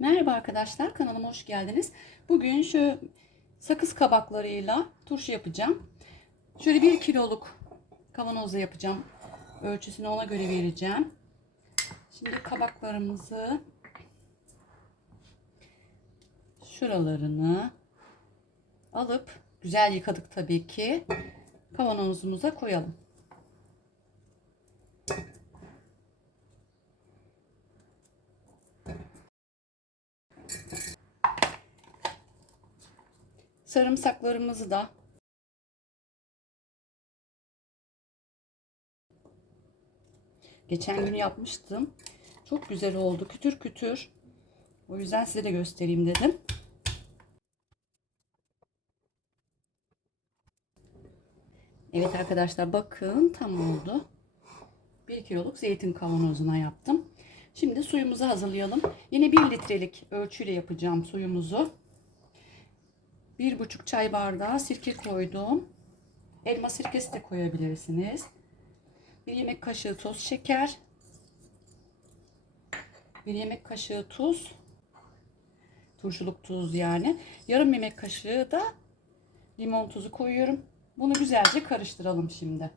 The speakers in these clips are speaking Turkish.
Merhaba arkadaşlar kanalıma hoş geldiniz. Bugün şu sakız kabaklarıyla turşu yapacağım. Şöyle bir kiloluk kavanozda yapacağım. Ölçüsünü ona göre vereceğim. Şimdi kabaklarımızı şuralarını alıp güzel yıkadık tabii ki kavanozumuza koyalım. Sarımsaklarımızı da geçen gün yapmıştım. Çok güzel oldu. Kütür kütür. O yüzden size de göstereyim dedim. Evet arkadaşlar bakın tam oldu. 1 kiloluk zeytin kavanozuna yaptım. Şimdi suyumuzu hazırlayalım. Yine 1 litrelik ölçüyle yapacağım suyumuzu. 1,5 çay bardağı sirke koydum. Elma sirkesi de koyabilirsiniz. 1 yemek kaşığı toz şeker. 1 yemek kaşığı tuz. Turşuluk tuz yani. Yarım yemek kaşığı da limon tuzu koyuyorum. Bunu güzelce karıştıralım şimdi.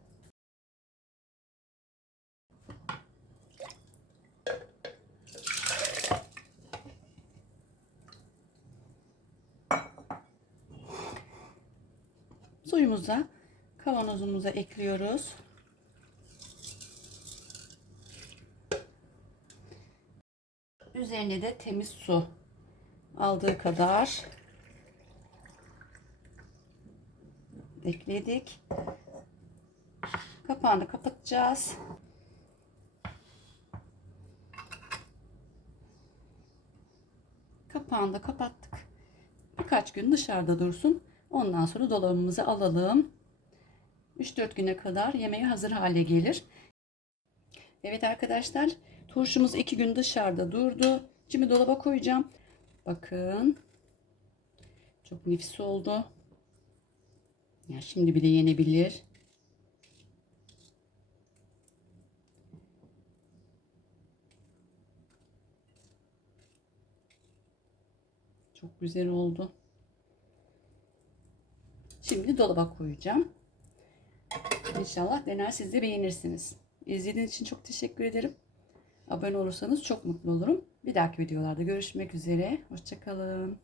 Suyumuza kavanozumuza ekliyoruz. Üzerine de temiz su aldığı kadar ekledik. Kapağını kapatacağız. Kapağını da kapattık. Birkaç gün dışarıda dursun. Ondan sonra dolabımıza alalım. 3-4 güne kadar yemeğe hazır hale gelir. Evet arkadaşlar turşumuz 2 gün dışarıda durdu. Şimdi dolaba koyacağım. Bakın. Çok nefis oldu. Ya şimdi bile yenebilir. Çok güzel oldu. Şimdi dolaba koyacağım. İnşallah dener siz de beğenirsiniz. İzlediğiniz için çok teşekkür ederim. Abone olursanız çok mutlu olurum. Bir dahaki videolarda görüşmek üzere. Hoşçakalın.